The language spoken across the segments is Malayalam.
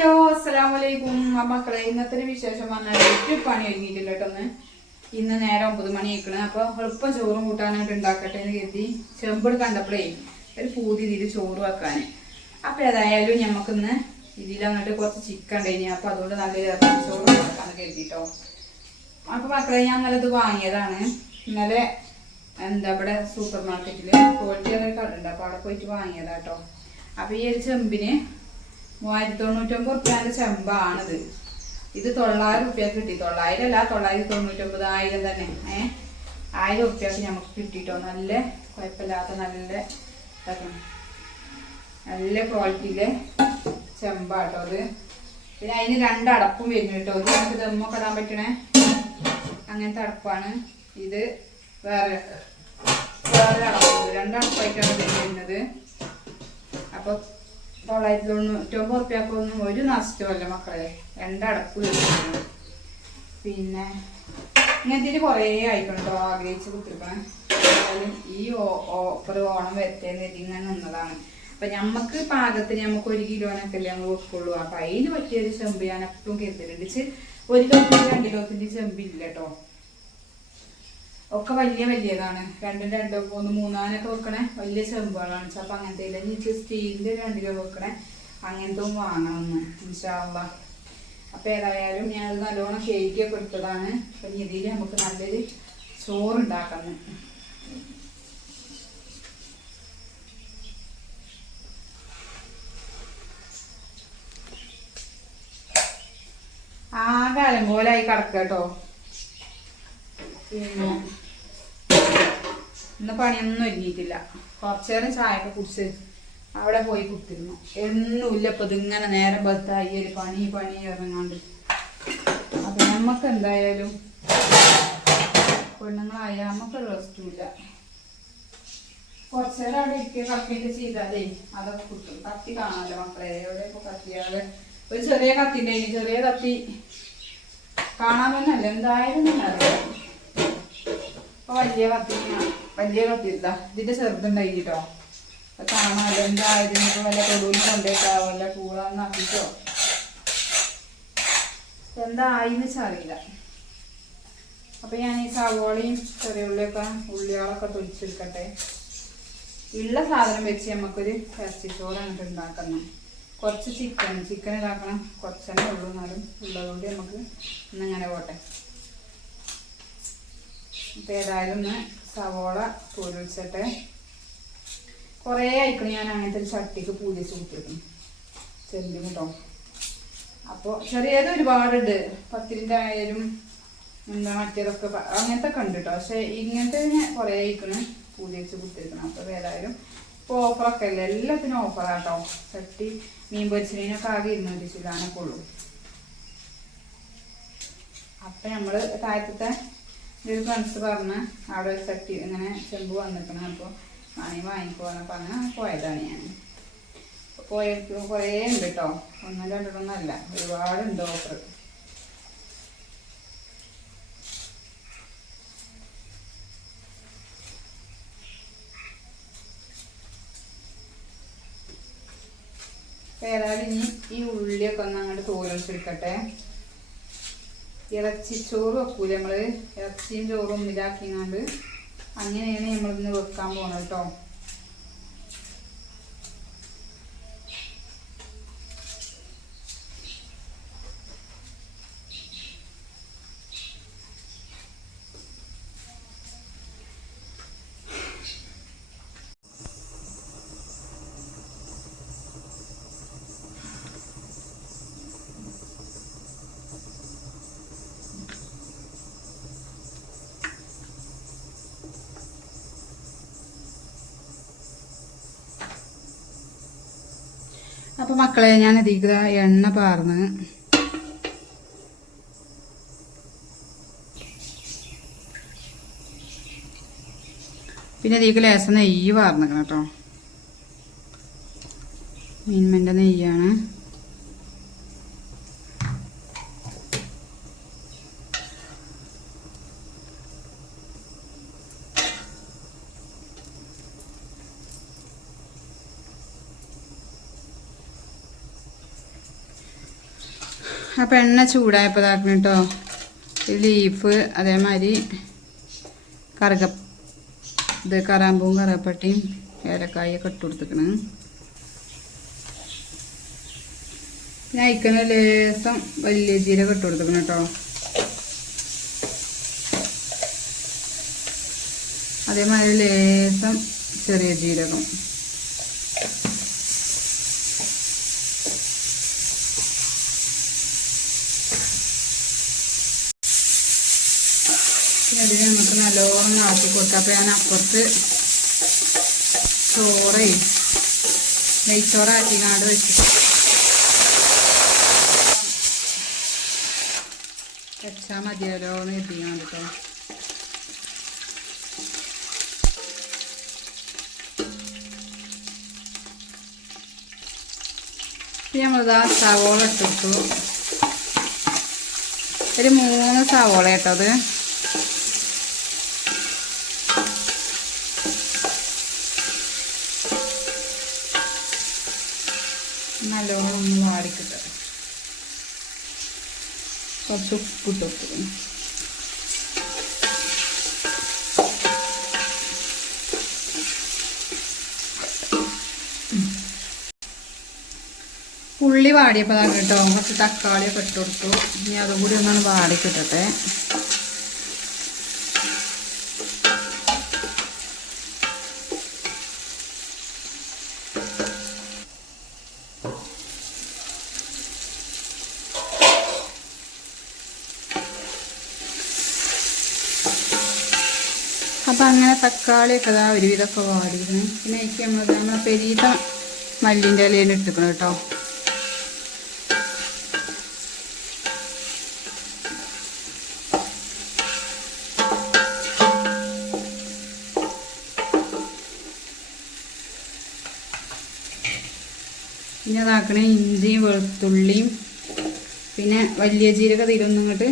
ഹലോ അസ്സലാം വലൈക്കും മക്കളെ ഇന്നത്തെ ഒരു വിശേഷം പറഞ്ഞാൽ ഒരു പണി ഒരുങ്ങിയിട്ടില്ല കേട്ടോ ഒന്ന് ഇന്ന് നേരം ഒമ്പത് മണി ആയിക്കണ് അപ്പൊ എളുപ്പം ചോറും കൂട്ടാനായിട്ട് ഉണ്ടാക്കട്ടെ എന്ന് കരുതി ചെമ്പട് കണ്ടപ്പോഴേ ഒരു പൂതി ഇതിൽ ചോറ് വെക്കാൻ അപ്പൊ ഏതായാലും ഞമ്മക്കിന്ന് ഇതിൽ വന്നിട്ട് കുറച്ച് ചിക്കൻ ഉണ്ടായിനി. അപ്പൊ അതുകൊണ്ട് നല്ല ഇറച്ചി ചോറ് വെക്കാന്ന് കരുതിട്ടോ. അപ്പൊ മക്കളെ ഞാൻ ഇന്നലെ ഇത് വാങ്ങിയതാണ്. ഇന്നലെ എന്താ ഇവിടെ സൂപ്പർ മാർക്കറ്റിൽ ക്വാളിറ്റി കട ഉണ്ട്. അവിടെ പോയിട്ട് വാങ്ങിയതാട്ടോ അപ്പൊ ഈ ഒരു ചെമ്പിന് മൂവായിരത്തി തൊണ്ണൂറ്റൊമ്പത് റുപ്യാന്റെ ചെമ്പാണിത്. ഇത് തൊള്ളായിരം റുപ്യ കിട്ടി. തൊള്ളായിരം അല്ല തൊള്ളായിരത്തി തൊണ്ണൂറ്റൊമ്പത് ആയിരം തന്നെ. ഏ? ആയിരം റുപ്യക്ക് നമുക്ക് കിട്ടിയിട്ടോ നല്ല കുഴപ്പമില്ലാത്ത നല്ല നല്ല ക്വാളിറ്റിയിലെ ചെമ്പാട്ടോ അത്. പിന്നെ അതിന് രണ്ട് അടപ്പും വരുന്നു കേട്ടോ. ഇത് നമുക്ക് ദമ്മൊക്കെ ഇടാൻ പറ്റണേ? അങ്ങനത്തെ അടപ്പാണ്. ഇത് വേറെ വേറെ അടപ്പ് രണ്ടടപ്പായിട്ടാണ് വരുന്നത്. അപ്പൊ തൊള്ളായിരത്തി തൊണ്ണൂറ്റൊമ്പത് ഒന്നും ഒരു നഷ്ടമല്ല മക്കളെ. രണ്ടടപ്പ് വരുന്നുണ്ട് പിന്നെ ഇങ്ങനത്തെ കുറേ ആയിക്കണം കേട്ടോ ആഗ്രഹിച്ച് കുത്തിരിക്കണം എന്തായാലും ഈ ഓഫർ ഓണം വരത്തേന്ന് ഇങ്ങനെ നിന്നതാണ്. അപ്പൊ ഞമ്മക്ക് പാകത്തിന് നമുക്ക് ഒരു കിലോനൊക്കെ അല്ലേ ഞങ്ങൾ വെക്കുള്ളൂ അപ്പൊ അതിന് പറ്റിയൊരു ചെമ്പ് ഞാൻ എപ്പോഴും കരുതലുണ്ട് ഒരു കിലോത്തിന് രണ്ട് കിലോത്തിന്റെ ചെമ്പില്ല കേട്ടോ ഒക്കെ വലിയ വലിയതാണ്. രണ്ടും രണ്ടോ മൂന്ന് മൂന്നാനൊക്കെ വെക്കണേ. വലിയ ചെമ്പുകളാണ്. അപ്പം അങ്ങനത്തെ ഇല്ല. ഇച്ചിരി സ്റ്റീലിന്റെ കിലോ വെക്കണേ. അങ്ങനത്തെ വാങ്ങണം ഒന്ന് ഇൻഷാള്ള അപ്പോൾ ഏതായാലും ഞാൻ അത് നല്ലോണം ഷെയ്ക്കൊക്കെ എടുത്തതാണ്. അപ്പം ഇതിൽ നമുക്ക് നല്ലൊരു ചോറുണ്ടാക്കുന്നത് ആകെ അലങ്കോലായി കിടക്കുക കേട്ടോ പിന്നെ ഇന്ന് പണിയൊന്നും ഒരുങ്ങിയിട്ടില്ല. കുറച്ചു നേരം ചായയൊക്കെ കുടിച്ച് അവിടെ പോയി കുത്തിരുന്നു. എന്നുമില്ല ഇപ്പൊ ഇതിങ്ങനെ നേരം ബത്തായി ഒരു പണി പണി ഇറങ്ങാണ്ട് അപ്പൊ നമ്മക്ക് എന്തായാലും പെണ്ണുങ്ങളായ നമുക്ക് റെസ്റ്റുമില്ല കുറച്ചു നേരം അവിടെ ഇരിക്കുക കത്തിയൊക്കെ ചെയ്താലേ അതൊക്കെ കിട്ടും. കത്തി കാണാമല്ലോ മക്കളെ? എവിടെ ഇപ്പൊ കത്തിയാതെ ഒരു ചെറിയ കത്തിന്റെ ചെറിയ കത്തി കാണാൻ തന്നെ അല്ല. എന്തായാലും തന്നെ അറിയാം. ഇപ്പൊ വലിയ കത്തി വലിയ കത്തി ഇതാ ഇതിന്റെ ചെറുതുണ്ടായി കേട്ടോ അപ്പൊ കാണാമല്ലോ എന്തായാലും ഇപ്പൊ വല്ല തൊടുവിൽ കൊണ്ടേക്കാ വല്ല കൂളാന്നാക്കിട്ടോ എന്തായിന്ന് വെച്ചറിയില്ല അപ്പൊ ഞാൻ ഈ സവോളയും ചെറിയ ഉള്ളിയൊക്കെ ഉള്ളികളൊക്കെ തൊലിച്ചെടുക്കട്ടെ. ഉള്ള സാധനം വെച്ച് നമുക്കൊരു ഇറച്ചിച്ചോറ് അങ്ങോട്ട് ഉണ്ടാക്കണം. കുറച്ച് ചിക്കൻ ചിക്കൻ ഇതാക്കണം. കുറച്ചെന്നെ ഉള്ളൂ എന്നാലും ഉള്ളതുകൊണ്ട് നമുക്ക് ഇന്നങ്ങനെ പോട്ടെ. ഇപ്പം ഏതായാലും ഒന്ന് സവോള പൊരിച്ചിട്ട് കുറേ ആയിക്കണം ഞാൻ അങ്ങനത്തെ ഒരു ചട്ടിക്ക് പൂജിച്ച് കൊടുത്തിരുന്നു. ചെന്തിന് കേട്ടോ. അപ്പോൾ ചെറിയത് ഒരുപാടുണ്ട്. പത്തിരിന്റെ ആയാലും എന്താ മറ്റേതൊക്കെ അങ്ങനത്തെ കണ്ടു കേട്ടോ. പക്ഷെ ഇങ്ങനത്തെ കുറേ ആയിക്കണം പൂജിച്ച് കൊടുത്തിരിക്കണം. അപ്പോൾ ഏതായാലും ഇപ്പോൾ ഓഫറൊക്കെ അല്ലേ? എല്ലാത്തിനും ഓഫറാട്ടോ ചട്ടി മീൻ പൊരിച്ചതിനൊക്കെ ആകെ ഇരുന്നൂറ്റി ചില്ലാനൊക്കെ ഉള്ളൂ. അപ്പം നമ്മൾ താഴത്തെ ഒരു ഫ്രണ്ട്സ് പറഞ്ഞ് അവിടെ ചട്ടി ഇങ്ങനെ ചെമ്പ് വന്നിക്കണം അപ്പോൾ ആണെങ്കിൽ വാങ്ങിക്കോന്ന് പറഞ്ഞ പോയതാണ് ഞാൻ. പോയപ്പോൾ കുറേ ഉണ്ട് കേട്ടോ ഒന്നും രണ്ടെണ്ണമൊന്നും അല്ല. ഒരുപാടുണ്ട് ഓഫർ ഏതായാലും ഈ ഉള്ളിയൊക്കെ ഒന്ന് അങ്ങോട്ട് തോലിച്ചെടുക്കട്ടെ ഇറച്ചിച്ചോറ് വെക്കൂല നമ്മൾ? ഇറച്ചിയും ചോറും ഇതാക്കിങ്ങാണ്ട് അങ്ങനെയാണ് നമ്മളിന്ന് വെക്കാൻ പോകുന്നത് കേട്ടോ അപ്പൊ മക്കളെ ഞാൻ ഇതിക്ക് എണ്ണ പാർന്ന്. പിന്നെ ഇതിക്ക് ലേശം നെയ്യ് പാർന്നിക്കണം കേട്ടോ. മീൻമന്റെ നെയ്യാണ്. അപ്പം എണ്ണ ചൂടായപ്പോൾ കേട്ടോ ലീഫ് അതേമാതിരി കറുക ഇത് കറാമ്പൂവും കറുകപ്പട്ടിയും ഏലക്കായൊക്കെ ഇട്ട് കൊടുത്തിക്കണ്. പിന്നെ അയക്കണ ലേസം വലിയ ജീരകം ഇട്ട് കൊടുത്തിക്കണം കേട്ടോ. അതേമാതിരി ലേസം ചെറിയ ജീരകം പിന്നെ അതിന് നമുക്ക് നല്ലോണം ആക്കി കൊടുക്കാം അപ്പോൾ ഞാൻ അപ്പുറത്ത് ചോറേ നെയ്ച്ചോറാക്കി കാട് വെച്ചു. വെച്ചാൽ മതിയല്ലോ എന്ന് എത്തിക്കാൻ കേട്ടോ നമ്മളിതാ സവോള ഇട്ടിട്ടു. ഒരു മൂന്ന് സവോള കേട്ടോ അത് നല്ലോണം ഒന്ന് വാടിക്കിട്ടത് കുറച്ച് ഉപ്പിട്ട് വെക്കുന്നു ഉള്ളി വാടിയപ്പോൾ കേട്ടോ കുറച്ച് തക്കാളിയൊക്കെ ഇട്ട് കൊടുത്തു. ഇനി അതുകൂടി ഒന്നാണ് വാടി അപ്പം അങ്ങനെ തക്കാളിയൊക്കെ അതാ ഒരുവിധമൊക്കെ വാടിയിരുന്നു പിന്നെ എനിക്ക് നമ്മൾ പെരീത മല്ലിന്റെ ഇലയിൽ ഇട്ടിക്കണം കേട്ടോ. പിന്നെ അതാക്കണേ ഇഞ്ചിയും വെളുത്തുള്ളിയും പിന്നെ വലിയ ജീരക തീരൊന്നും ഇങ്ങോട്ട്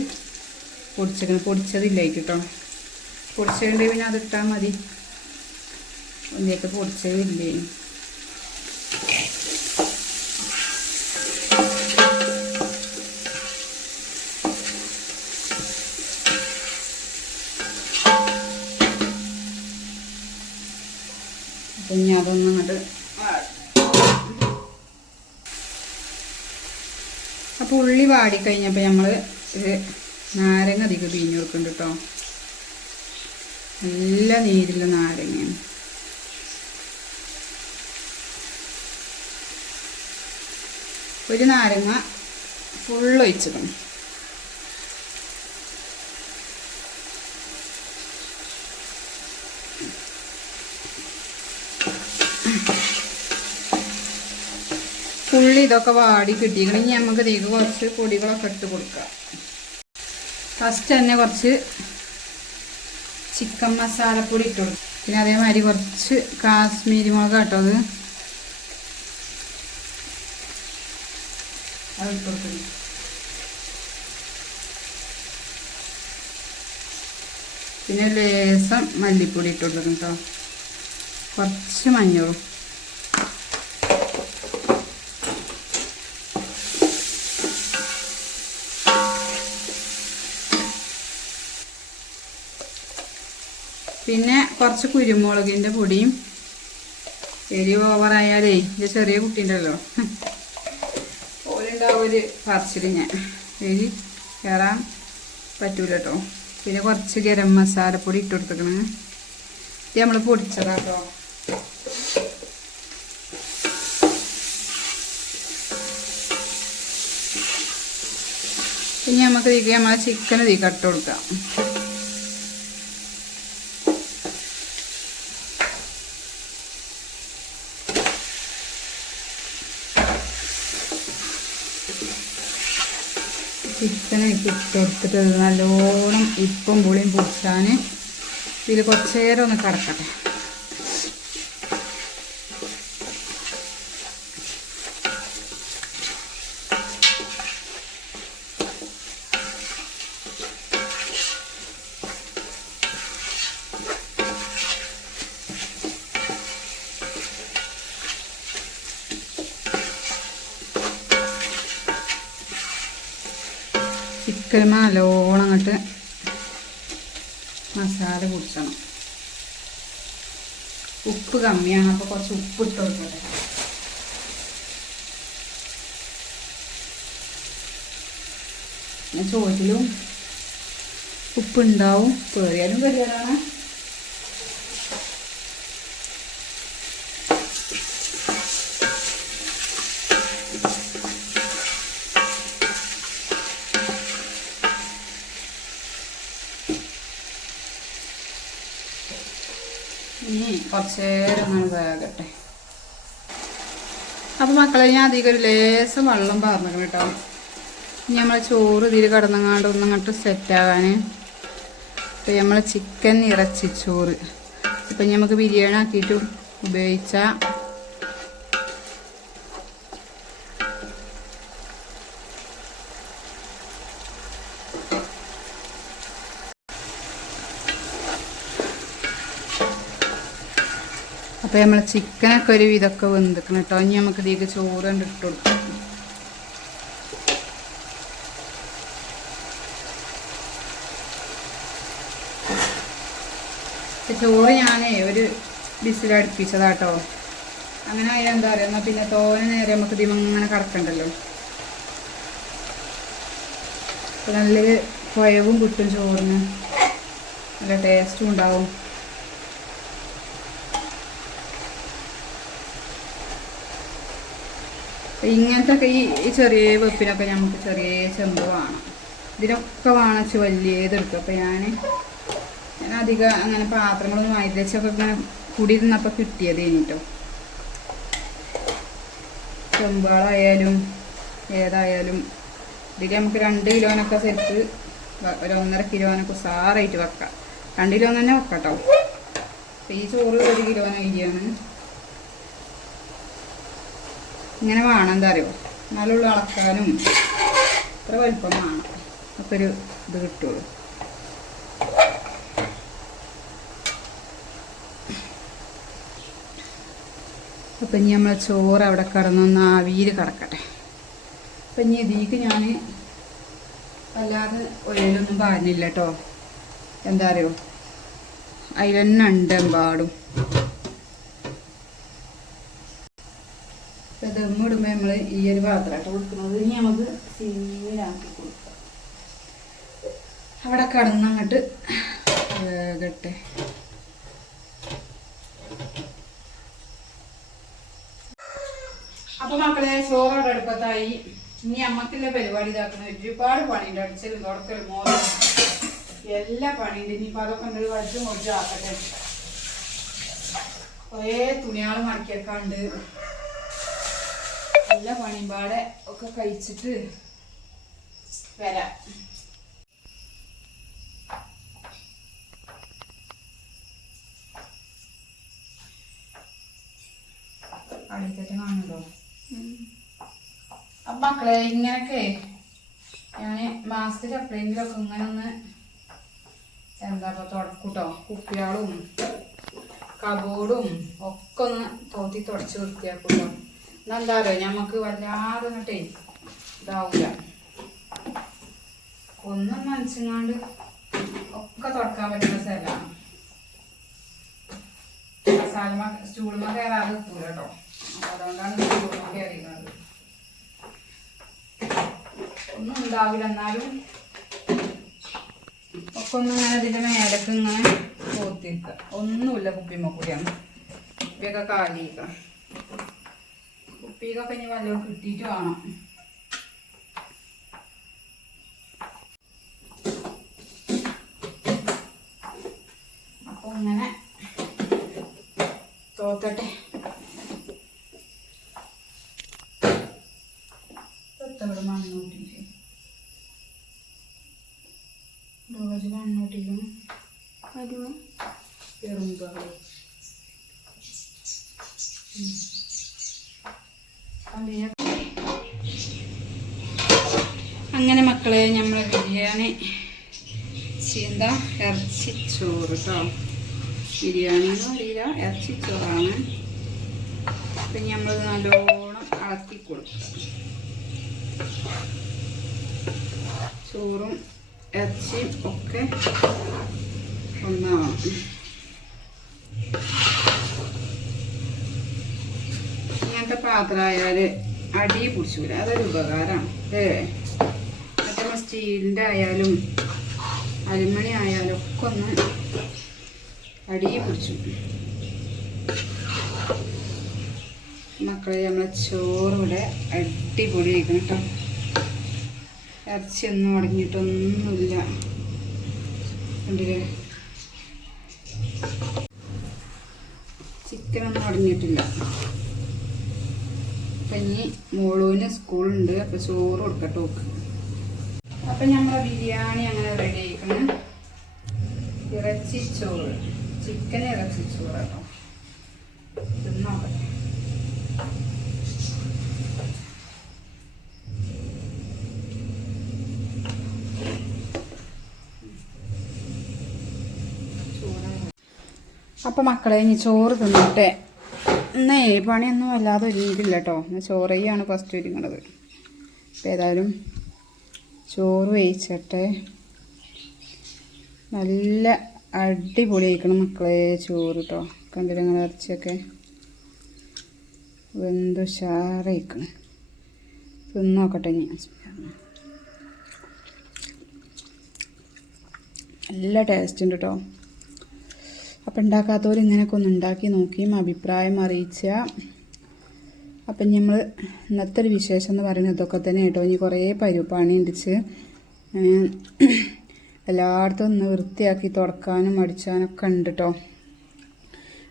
പൊടിച്ചേക്കണം. പൊടിച്ചതില്ലായിട്ട് പൊടിച്ചതുകൊണ്ട് പിന്നെ അതിട്ടാൽ മതി. ഒന്നിയൊക്കെ പൊടിച്ചതില്ലേ അപ്പം ഇനി അതൊന്നും അങ്ങോട്ട് അപ്പോൾ ഉള്ളി വാടിക്കഴിഞ്ഞപ്പോൾ നമ്മൾ ഇത് നാരങ്ങ അധികം പിഴിഞ്ഞ് കൊടുക്കുന്നുണ്ട് കേട്ടോ നല്ല നീരുള്ള നാരങ്ങയാണ്. ഒരു നാരങ്ങ ഫുൾ ഒഴിച്ചിടണം ഫുള്ളി ഇതൊക്കെ വാടി കിട്ടിയിരിക്കണമെങ്കിൽ നമുക്ക് ഇതിലേക്ക് കുറച്ച് പൊടികളൊക്കെ ഇട്ട് കൊടുക്കാം. ഫസ്റ്റ് തന്നെ കുറച്ച് ചിക്കൻ മസാലപ്പൊടി ഇട്ട് കൊടുക്കും. പിന്നെ അതേമാതിരി കുറച്ച് കാശ്മീരി മുളക് കേട്ടോ അത്. ഇട്ട് പിന്നെ ലേസം മല്ലിപ്പൊടി ഇട്ട് കൊടുക്കും കേട്ടോ. കുറച്ച് മഞ്ഞളും. കുറച്ച് കുരുമുളകിന്റെ പൊടിയും എരിവ് ഓവറായാലേ ഇത് ചെറിയ കുട്ടീന്റെല്ലോ ഓലുണ്ടാവും ഒരു പറച്ചിൽ ഞാൻ. എരി കയറാൻ പറ്റൂല കേട്ടോ പിന്നെ കുറച്ച് ഗരം മസാലപ്പൊടി ഇട്ട് കൊടുത്തേക്കണ്. ഇത് നമ്മൾ പൊടിച്ചതാട്ടോ. ഇനി നമുക്ക് നമ്മളെ ചിക്കൻ ഇതിൽ കട്ട് കൊടുക്കാം. ചിക്കന് ഇട്ടെടുത്തിട്ട് നല്ലോണം ഇപ്പം പുളിയും പൊടിച്ചാൻ ഇതിൽ കുറച്ചേരം ഒന്ന് കടക്കട്ടെ. ചിക്കൻ നല്ലോണം അങ്ങോട്ട് മസാല കുടിച്ചണം ഉപ്പ് കമ്മിയാണ് അപ്പോൾ കുറച്ച് ഉപ്പ് ഇട്ട് കൊടുക്കട്ടെ. ചോറ്റിലും ഉപ്പുണ്ടാവും പേറിയാലും കറിയാലാണ് ഇനി കുറച്ച് നേരം വേകട്ടെ. അപ്പം മക്കളെ ഞാൻ അധികം ഒരു ലേശം വെള്ളം പാർന്നിക്കണം കേട്ടോ. ഇനി നമ്മൾ ചോറ് ഇതിൽ കിടന്നങ്ങാണ്ട് ഒന്നും അങ്ങോട്ട് സെറ്റാകാൻ ഇപ്പം നമ്മൾ ചിക്കൻ ഇറച്ചി ചോറ്. ഇപ്പം നമുക്ക് ബിരിയാണി ആക്കിയിട്ടും ഉപയോഗിച്ചാൽ അപ്പോൾ നമ്മൾ ചിക്കനൊക്കെ ഒരു വിധമൊക്കെ വെന്തിക്കണം കേട്ടോ ഇനി നമുക്ക് ഇതിലേക്ക് ചോറ് കണ്ട് ഇട്ട് കൊടുക്കാം. ചോറ് ഞാനേ ഒരു ബിസിലടുപ്പിച്ചതാട്ടോ അങ്ങനെ ആയാൽ എന്താ പറയുക എന്നാൽ പിന്നെ തോനെ നേരെ നമുക്ക് ഇതിമ അങ്ങനെ കിടക്കണ്ടല്ലോ. നല്ലൊരു കുഴവും കിട്ടും ചോറിന്. നല്ല ടേസ്റ്റും ഉണ്ടാവും. ഇങ്ങനത്തെ ഈ ചെറിയ വെപ്പിനൊക്കെ നമുക്ക് ചെറിയ ചെമ്പ് വേണം. ഇതിനൊക്കെ വേണം വലിയത് എടുക്കും അപ്പം ഞാൻ ഞാൻ അധികം അങ്ങനെ പാത്രങ്ങളൊന്നും വാങ്ങിച്ചൊക്കെ ഇങ്ങനെ കുടി നിന്നപ്പോൾ കിട്ടിയത് കഴിഞ്ഞിട്ടോ ചെമ്പുകളായാലും ഏതായാലും ഇതിൽ നമുക്ക് രണ്ട് കിലോനൊക്കെ സെറ്റ് ഒരു ഒന്നര കിലോനൊക്കെ ഉസാറായിട്ട് വെക്കാം. രണ്ട് കിലോന്ന് തന്നെ വെക്കാം കേട്ടോ ഈ ചോറ് ഒരു കിലോന അരിയാണ് ഇങ്ങനെ വേണം എന്താ അറിയോ? എന്നാലുള്ള അളക്കാനും ഇത്ര വലിപ്പം വേണം. അപ്പോൾ ഒരു ഇത് കിട്ടുള്ളൂ. അപ്പം ഇനി നമ്മൾ ചോറ് അവിടെ കിടന്നൊന്ന് ആവിയിൽ കിടക്കട്ടെ. അപ്പം ഇനി ഇതിക്ക് ഞാൻ അല്ലാതെ ഒരേലൊന്നും പറഞ്ഞില്ല കേട്ടോ എന്താ അറിയോ? അതിലെന്നെ ഉണ്ട് എമ്പാടും ഇപ്പം ദമ്മിടുമ്പോൾ നമ്മൾ ഈ ഒരു പാത്രമായിട്ട് കൊടുക്കുന്നത്. ഇനി നമുക്ക് സീരാക്കി കൊടുക്കാം. അവിടെ കടന്നങ്ങോട്ട് വേഗട്ടെ അപ്പൊ മക്കളെ ചോറോടെ അടുപ്പത്തായി. ഇനി അമ്മക്കുള്ള പരിപാടി ഇതാക്കുന്ന ഒരുപാട് പണിയുണ്ട്. അടിച്ചലും തുടക്കലും മോദ എല്ലാ പണിയുണ്ട്. ഇനിയിപ്പോ അതൊക്കെ ഉണ്ട് വജ്ജും മുറിച്ചു ആക്കട്ടെ. കുറേ തുണിയാൾ മടക്കിയേക്കാണ്ട് എല്ലാ പണിമ്പാടെ പാടെ ഒക്കെ കഴിച്ചിട്ട് വരാം. അടിക്കട്ടെ കാണുന്നുണ്ടോ? അപ്പൊ മക്കളെ ഇങ്ങനൊക്കെ ഞാൻ മാസത്തിൽ എപ്പോഴെങ്കിലും ഒക്കെ ഇങ്ങനെ ഒന്ന് എന്താ ഇപ്പൊ തുടക്കൂട്ടോ? കുപ്പിയാളും കബോർഡും ഒക്കെ ഒന്ന് തോത്തി തുടച്ച് വൃത്തിയാക്കൂട്ടോ. പറയുക ഞമ്മക്ക് വല്ലാതെ എന്നിട്ടേ ഇതാവൂല. ഒന്നും മനസ്സിങ്ങാണ്ട് ഒക്കെ തുറക്കാൻ പറ്റുന്ന സ്ഥലമാണ് സ്റ്റൂളിമ കയറാതെ നിൽക്കൂല കേട്ടോ. അപ്പൊ അതുകൊണ്ടാണ് സ്റ്റൂളുമ കയറിയിരുന്നത് ഒന്നും ഉണ്ടാവില്ല. എന്നാലും ഒക്കെ ഒന്ന് ഇങ്ങനെ ഇതിന്റെ മേലക്ക് ഇങ്ങനെ പോത്തിരിക്കുക ഒന്നുമില്ല കുപ്പിമ്മ കൂടിയാണ് കുപ്പിയൊക്കെ കാലിയിരിക്കണം കുപ്പിക്കൊക്കെ ഇനി വല്ലതും കിട്ടിയിട്ട് വേണം. അപ്പൊ ഇങ്ങനെ തോത്തട്ടെ തൊട്ടവിടെ മണ്ണൂട്ടിട്ട് റോജ് മണ്ണൂട്ടിലും എറുമ്പുകൾ അങ്ങനെ മക്കളെ നമ്മളെ ബിരിയാണി എന്താ ഇറച്ചിച്ചോറ് കേട്ടോ ബിരിയാണി എന്ന് അറിയില്ല ഇറച്ചിച്ചോറാണ്. അപ്പം നമ്മൾ നല്ലോണം ഇളക്കി കൊടുക്കുക. ചോറും ഇറച്ചിയും ഒക്കെ ഒന്നാവണം. ഇങ്ങനത്തെ പാത്രമായാൽ അടി പിടിച്ചൂല. അതൊരു ഉപകാരമാണ്. അല്ലേ? മറ്റേ സ്റ്റീലിന്റെ ആയാലും അലുമണി ആയാലും ഒക്കെ ഒന്ന് അടി പിടിച്ചു. മക്കളെ നമ്മളെ ചോറ് ഇവിടെ അടിപൊളി ആയിരിക്കണം കേട്ടോ. ഇറച്ചിയൊന്നും അടങ്ങിയിട്ടൊന്നുമില്ല കണ്ടില്ലേ? ചിക്കനൊന്നും അടങ്ങിയിട്ടില്ല അപ്പം ഇനി മോളൂന് സ്കൂളുണ്ട്. അപ്പോൾ ചോറ് കൊടുക്കട്ടെ നോക്ക് അപ്പം നമ്മളെ ബിരിയാണി അങ്ങനെ റെഡി ആയിക്കണം. ഇറച്ചിച്ചോറ് ചിക്കൻ ഇറച്ചി കേട്ടോ തിന്നോട്ടെ അപ്പം മക്കളെ ഇനി ചോറ് തിന്നട്ടെ. എന്നേ പണിയൊന്നും വല്ലാതെ ഒരുങ്ങിയിട്ടില്ല കേട്ടോ ചോറയ്യാണ് ഫസ്റ്റ് ഒരുങ്ങണത്. അപ്പം ഏതായാലും ചോറ് വേവിച്ചട്ടെ. നല്ല അടിപൊളി ആയിക്കണം മക്കളെ ചോറ് കേട്ടോ കണ്ടില്ല ഇറച്ചിയൊക്കെ? ഇറച്ചിയൊക്കെ വെന്തുഷാറായിക്കണം തിന്നോക്കട്ടെ ഞാൻ നല്ല ടേസ്റ്റ് ഉണ്ട് കേട്ടോ അപ്പം ഉണ്ടാക്കാത്തവർ ഇങ്ങനെയൊക്കെ ഒന്ന് ഉണ്ടാക്കി നോക്കിയും അഭിപ്രായം അറിയിച്ച. അപ്പം നമ്മൾ ഇന്നത്തെ ഒരു വിശേഷം എന്ന് പറയുന്നത് ഇതൊക്കെ തന്നെ കേട്ടോ ഇനി കുറേ പരുപ്പാണി ഉണ്ടിച്ച് എല്ലായിടത്തും ഒന്ന് വൃത്തിയാക്കി തുടക്കാനും അടിച്ചാനൊക്കെ ഉണ്ട് കേട്ടോ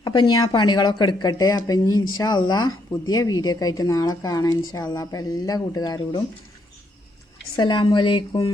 അപ്പം ഇനി ആ പണികളൊക്കെ എടുക്കട്ടെ. അപ്പം ഇനി ഇൻഷാ പുതിയ വീഡിയോ ഒക്കെ ആയിട്ട് നാളെ കാണാം ഇൻഷാ അപ്പം എല്ലാ കൂട്ടുകാരോടും അസ്സലാമലൈക്കും